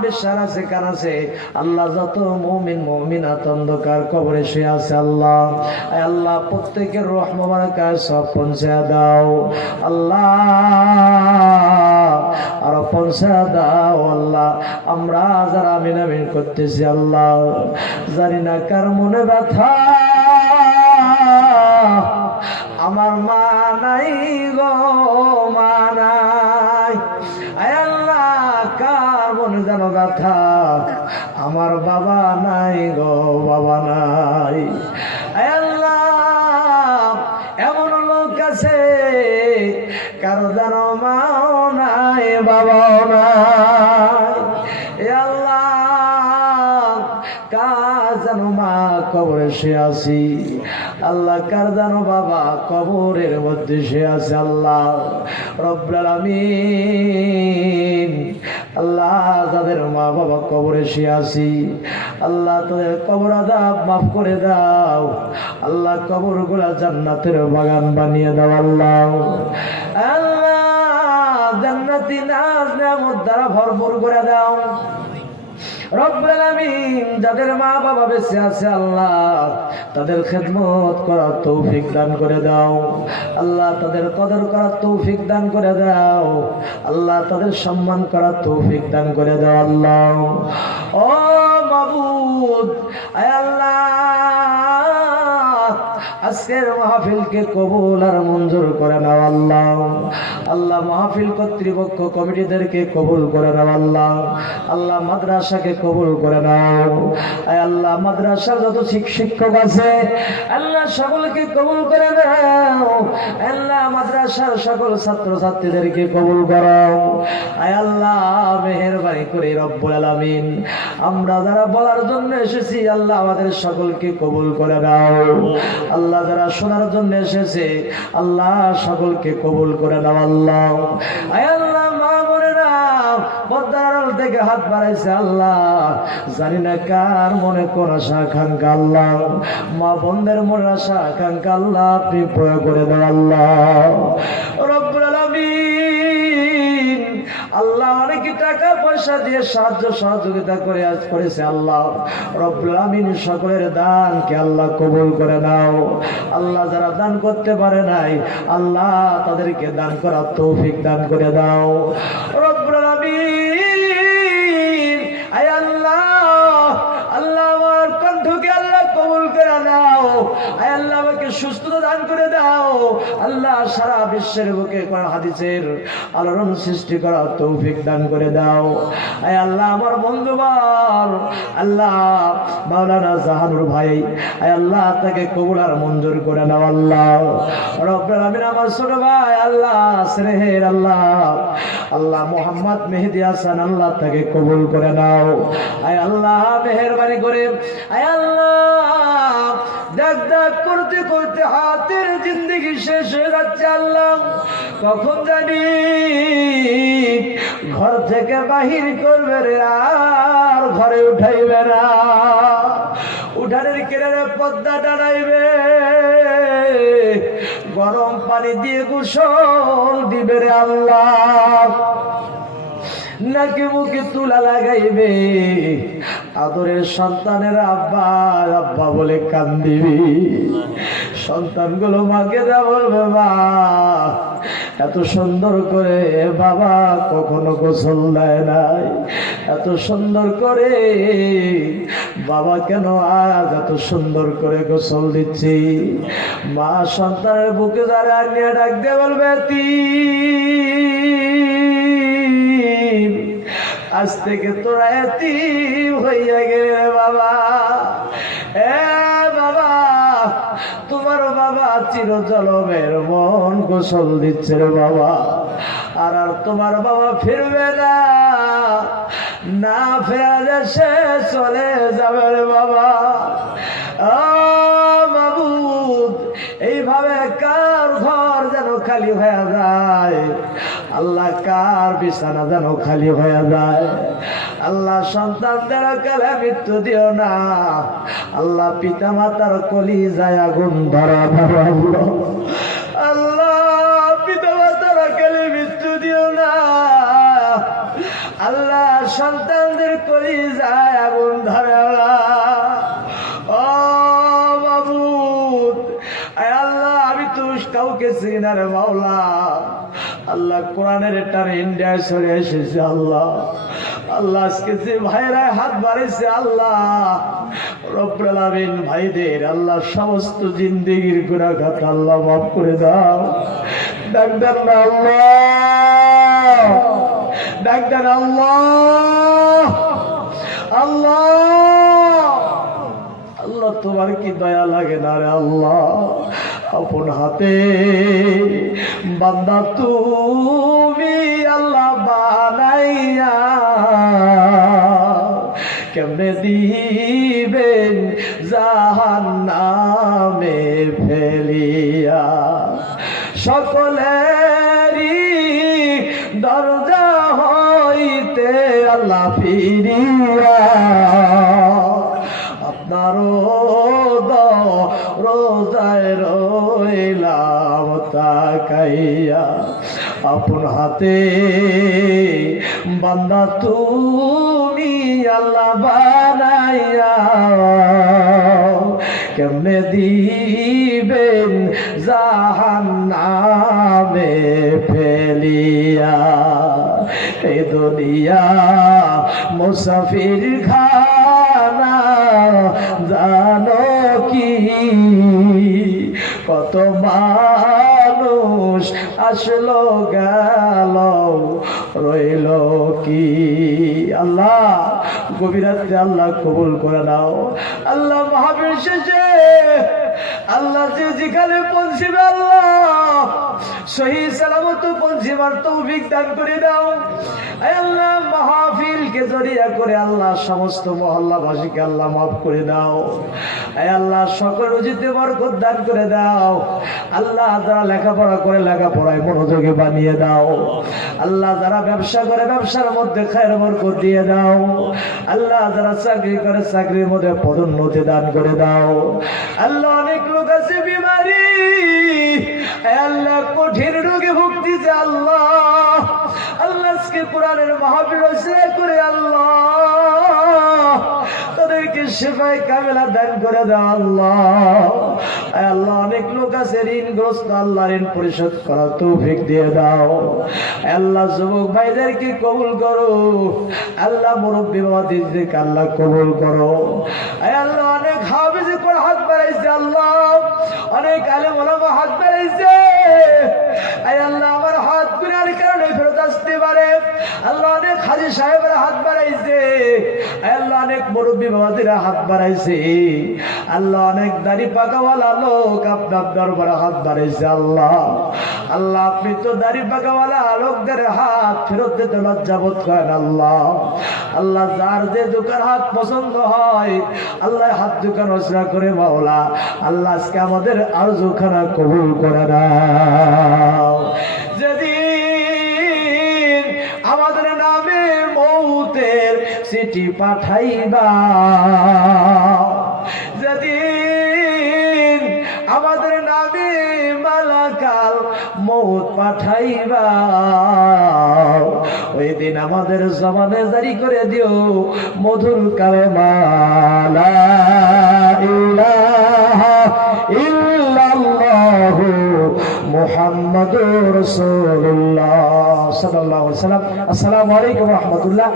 বিশ্বাস আছে, কার আছে? আল্লাহ যত মুমিন, মুমিনাত অন্ধকার কবরে শুয়ে আছে আল্লাহ। আল্লাহ, প্রত্যেকের রহ মোবারকায় সব পৌঁছে দাও। আল্লাহ, আর পৌঁছে দাও আল্লাহ। আমরা যারা আমিন করতেছি আল্লাহ, জানি না কার মনে ব্যথা। আমার মা নাই গো মা। ব্যথা আমার বাবা নাই গো, বাবা নাই। আল্লাহ, এমন লোক আছে, কারও যেন মাও নাই, বাবাও নাই। আল্লাহ, কার যেন মা কবরে সে আসি আল্লাহ, কার যেন বাবা কবরের মধ্যে সে আছে? আল্লাহ, রব্বুল আলামিন। আল্লাহ তাদের মা বাবা কবরে সে আসি আল্লাহ তাদের কবর আদাব মাফ করে দাও, আল্লাহ কবরগুলা জান্নাতের বাগান বানিয়ে দাও আল্লাহ। আল্লাহ জান্নাতি নাজ নামত দ্বারা ভরপুর করে দাও। যাদের মা বাবা বেঁচে আছে, আল্লাহ তাদের খেদমত করার তৌফিক দান করে দাও। আল্লাহ তাদের কদর করার তৌফিক দান করে দাও। আল্লাহ তাদের সম্মান করার তৌফিক দান করে দাও, আল্লাহ। ও বাবু আয় আল্লাহ। আজকের মাহফিলকে কবুল আর মঞ্জুর করে নাও আল্লাহ। আল্লাহ মাহফিল কর্তৃপক্ষ কমিটিদেরকে কবুল করে নাও আল্লাহ। আল্লাহ মাদ্রাসাকে কবুল করে নাও। আল্লাহ, মাদ্রাসার যত শিক্ষক আছে, আল্লাহ সকলকে কবুল করে দাও আল্লাহ, মাদ্রাসার সকল ছাত্র ছাত্রীদেরকে কবুল করো আয় আল্লাহ মেহেরবানি করে রব্বুল আলামিন। আমরা যারা বলার জন্য এসেছি, আল্লাহ আমাদের সকলকে কবুল করে দাও আল্লাহ যারা শোনার জন্য এসেছে, আল্লাহ সকলকে কবুল করে দাও আল্লাহ। আয় আল্লাহ, মা বোনেরা পর্দার থেকে হাত বাড়াইছে আল্লাহ। জানি না কার মনে কোন আশা, আকাঙ্ক্ষা, আল্লাহ। মা বোনদের মনে আশা, আকাঙ্ক্ষা, আল্লাহ, আপনি প্রয়োগ করে দাও আল্লাহ। আল্লাহ অনেক টাকা পয়সা দিয়ে সাহায্য সহযোগিতা করে আজ করেছে আল্লাহ। রব্বুল আমিন সকলের দানকে আল্লাহ কবুল করে নাও। আল্লাহ যারা দান করতে পারে নাই, আল্লাহ তাদেরকে দান করার তৌফিক দান করে দাও। আল্লাহ আল্লাহ আমার কণ্ঠকে আল্লাহ কবুল করে নাও। আয় আল্লাহ আমাকে সুস্থতা দান করে দাও। আল্লাহ সারা বিশ্বের বুকে কোরআন হাদিসের আলোড়ন সৃষ্টি করার তৌফিক দান করে দাও। আয় আল্লাহ আমার বন্ধুবার আল্লাহ মাওলানা জাহানুর ভাই, আয় আল্লাহ তাকে কবুল আর মঞ্জুর করে নাও আল্লাহ। রব্বুল আমিন আমার ছোট ভাই, আল্লাহ স্নেহের আল্লাহ আল্লাহ মোহাম্মদ মেহেদি হাসান, আল্লাহ তাকে কবুল করে নাও। আয় আল্লাহ মেহরবানি করে, আয় আল্লাহ দেখ দেখ করতে করতে হাতের জিন্দগি শেষ হয়ে যাচ্ছে আল্লাহ। কখন জানি ঘর থেকে বাহির করবে রে আর ঘরে উঠাইবে না। উঠানের কিনারে পদ্মা টানাইবে। গরম পানি দিয়ে গোসল দিবে রে আল্লাহ। নাকি মুখে তুলা লাগাইবে। আদরের সন্তানের আব্বা আব্বা বলে কান্দিবি। সন্তানগুলো মাকে যা বলবে, মা, এত সুন্দর করে বাবা কখনো গোসল দেয় নাই। এত সুন্দর করে বাবা কেন আজ এত সুন্দর করে গোসল দিচ্ছি? মা সন্তানের বুকে যারা নিয়ে ডাক দিয়ে বলবে আজ থেকে তোরা এতি হইয়া গেলে বাবা। এ বাবা, তোমার বাবা চির জলমের মন গোসল দিচ্ছে রে বাবা। আর আর তোমার বাবা ফিরবে না না ফেরা সে চলে যাবে রে বাবা। আ মাবুদ, এইভাবে কার ঘর যেন খালি হয়ে যায়? আল্লাহ কার বিছানা যেন খালি হয়ে যায়? আল্লাহ সন্তানদের কালে মৃত্যু দিও না। আল্লাহ পিতা মাতার কলি যায় আগুন ধরা ধরা আল্লাহ পিতা মাতার কালে মৃত্যু দিও না। আল্লাহ সন্তানদের করি যায় আগুন ধরে। ও আয় আল্লাহ, আমি তো কাউকে চিনি না রে মাওলা। আল্লাহ কোরআনের টান ইন্ডিয়ায় সরে এসেছে, আল্লাহ। আল্লাহ আজকে যে ভাইরা হাত বাড়িয়েছে আল্লাহ। রব্বুল ভাইদের আল্লাহ সমস্ত জিন্দেগির গুনাহগাত আল্লাহ মাফ করে দাও। ডাক্তার আল্লাহ। ডাক্তার আল্লাহ। আল্লাহ। আল্লাহ, তোমার কি দয়া লাগে না রে আল্লাহ? আপন হাতে। বান্দা, তুমি আল্লাহ বানাইয়া কেমনে দিবেন জাহান নামে ফেলিয়া? সকলেরই দরজা হইতে আল্লাহ ফিরিয়া। আপনারও তাকাইয়া আপন হাতে বান্দা তুমি আল্লাহ বানাইয়া কেমনে দিবেন জাহান নামে ফেলিয়া? এই দুনিয়া মুসাফির খানা জানো কি? কত মানুষ আসলো গেল রইল কি? আল্লাহ গভীরাত্রে আল্লাহ কবুল করে নাও। আল্লাহ মহাবীর আল্লাহ যে যেখানে পৌঁছিবে আল্লাহ, সহি সালামত পৌঁছিবার তৌফিক দান করে দাও। আল্লাহ, মাহফিলকে জড়িয়া করে আল্লাহ সমস্ত মহল্লাবাসীকে আল্লাহ মাফ করে দাও। আল্লাহ, সকল রুজিতে বরকত দান করে দাও। আল্লাহ যারা লেখাপড়া করে লেখাপড়ায় মনোযোগে বানিয়ে দাও। আল্লাহ যারা ব্যবসা করে ব্যবসার মধ্যে খায়ের বরকত দিয়ে দাও। আল্লাহ যারা চাকরি করে চাকরির মধ্যে পদোন্নতি দান করে দাও। আল্লাহ অনেক লোক আছে বিমারি। আল্লাহ, কঠিন রোগে ভুগতেছে আল্লাহ। আল্লাহ আজকে কোরআনের মাহফিল করে আল্লাহ। তাদেরকে সেবায় কামেলা দান করে আল্লাহ। আল্লাহ, অনেক লোক আছে ঋণগ্রস্ত, আল্লাহ ঋণ পরিশোধ তৌফিক দিয়ে দাও। আল্লাহ, যুবক ভাইদেরকে কবুল করো। আল্লাহ আল্লাহ কবুল করো। আল্লাহ অনেক আলে ওলামা হাত বেড়েছে আয় আল্লাহ আমার হাত গুনার কারণে আসতে পারে। আল্লাহ অনেক হাজি সাহেবের হাত বাড়াইছে। আল্লাহ অনেক মুরব্বী বাবাদের হাত বাড়াইছে। আল্লাহ অনেক দাড়ি পাকাওয়ালা লোক আপনার দরবারে হাত বাড়াইছে আল্লাহ। আল্লাহ, আপনি তো দাড়ি পাকাওয়ালা লোকদের হাত ফেরত দিতে লজ্জাবোধ করেন আল্লাহ। আল্লাহ, যার যে দোকান হাত পছন্দ হয়, আল্লাহ হাত দোকান রচনা করে মাওলা। আল্লাহ আজকে আমাদের আরজুখানা কবুল করে যেদিন আমাদের নামে মৌতের চিঠি পাঠাইবা। যেদিন আমাদের নামে মালাকাল মৌত পাঠাইবা ওই দিন আমাদের জমানে জারি করে দিও, মধুর কালে মালা ইলাহা ইল্লাল্লাহু মুহাম্মাদুর রসুল্লাহ সাল্লাল্লাহু আলাইহি ওয়াসাল্লাম। আসসালামু আলাইকুম রাহমাতুল্লাহ।